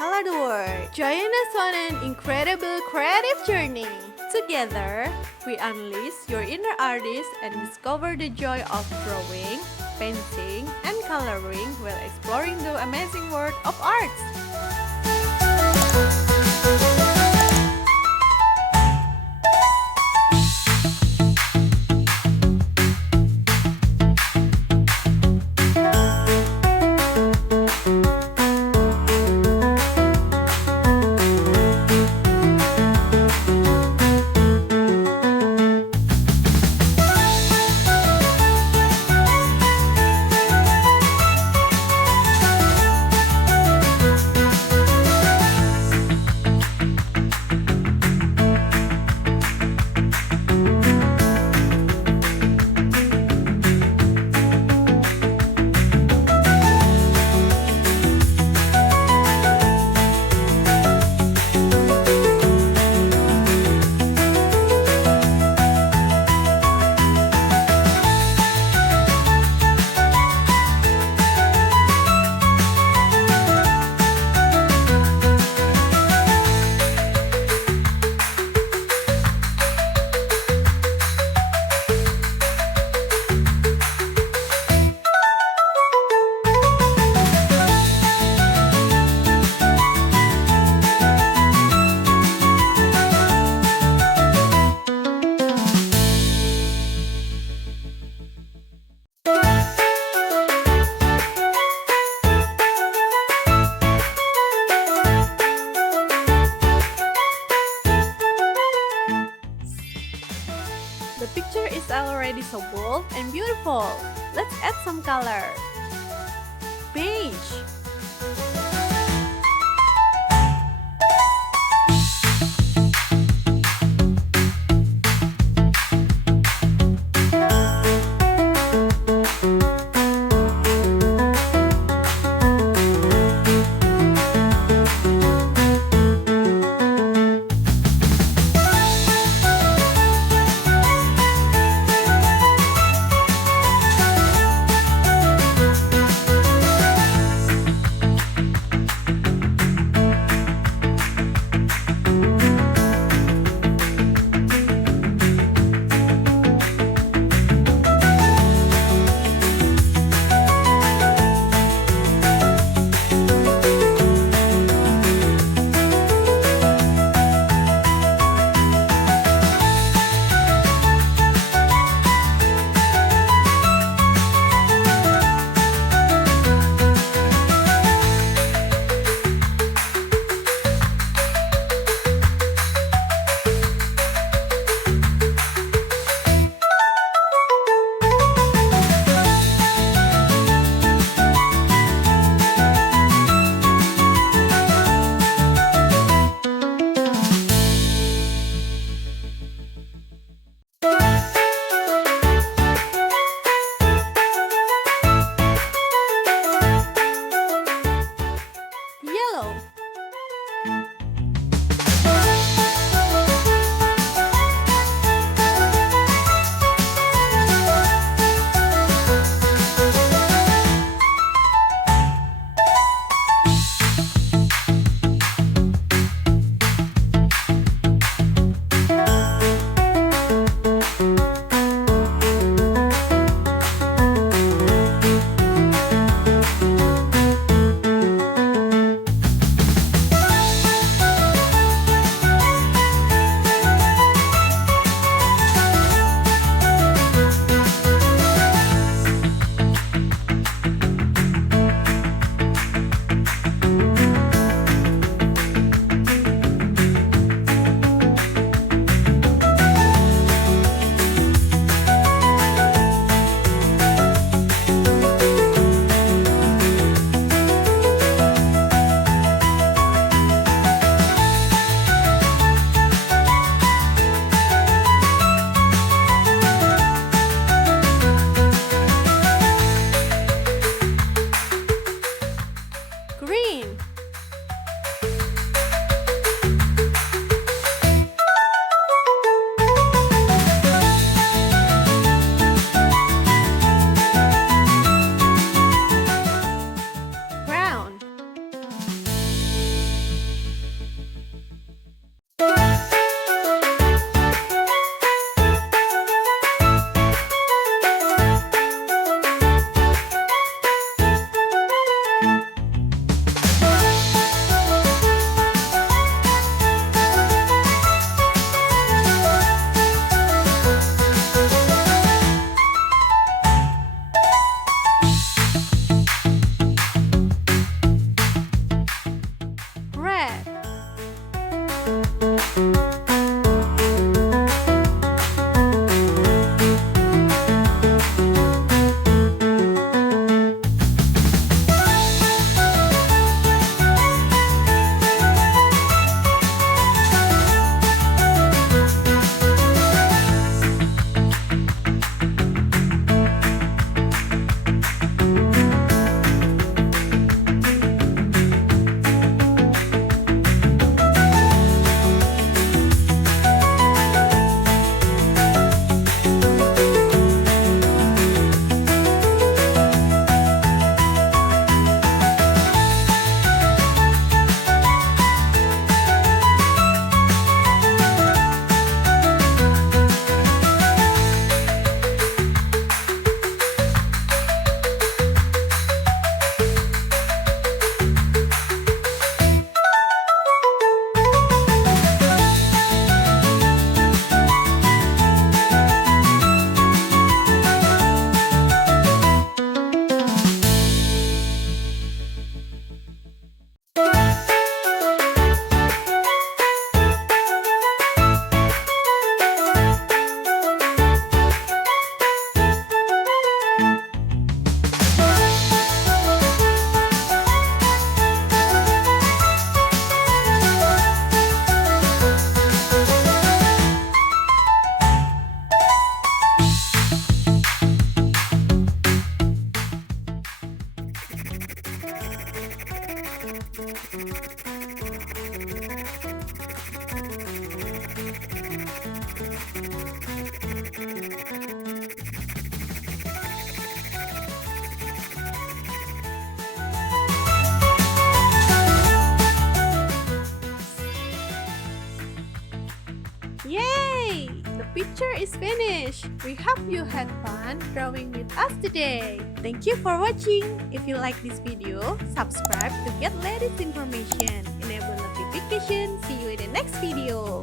color the world. Join us on an incredible creative journey. Together, we unleash your inner artist and discover the joy of drawing, painting, and coloring while exploring the amazing world of arts. The picture is already so bold and beautiful. Let's add some color. Beige. Yay! The picture is finished. We hope you had fun drawing with us today. Thank you for watching. If you like this video, subscribe to get latest information. Enable notification. See you in the next video.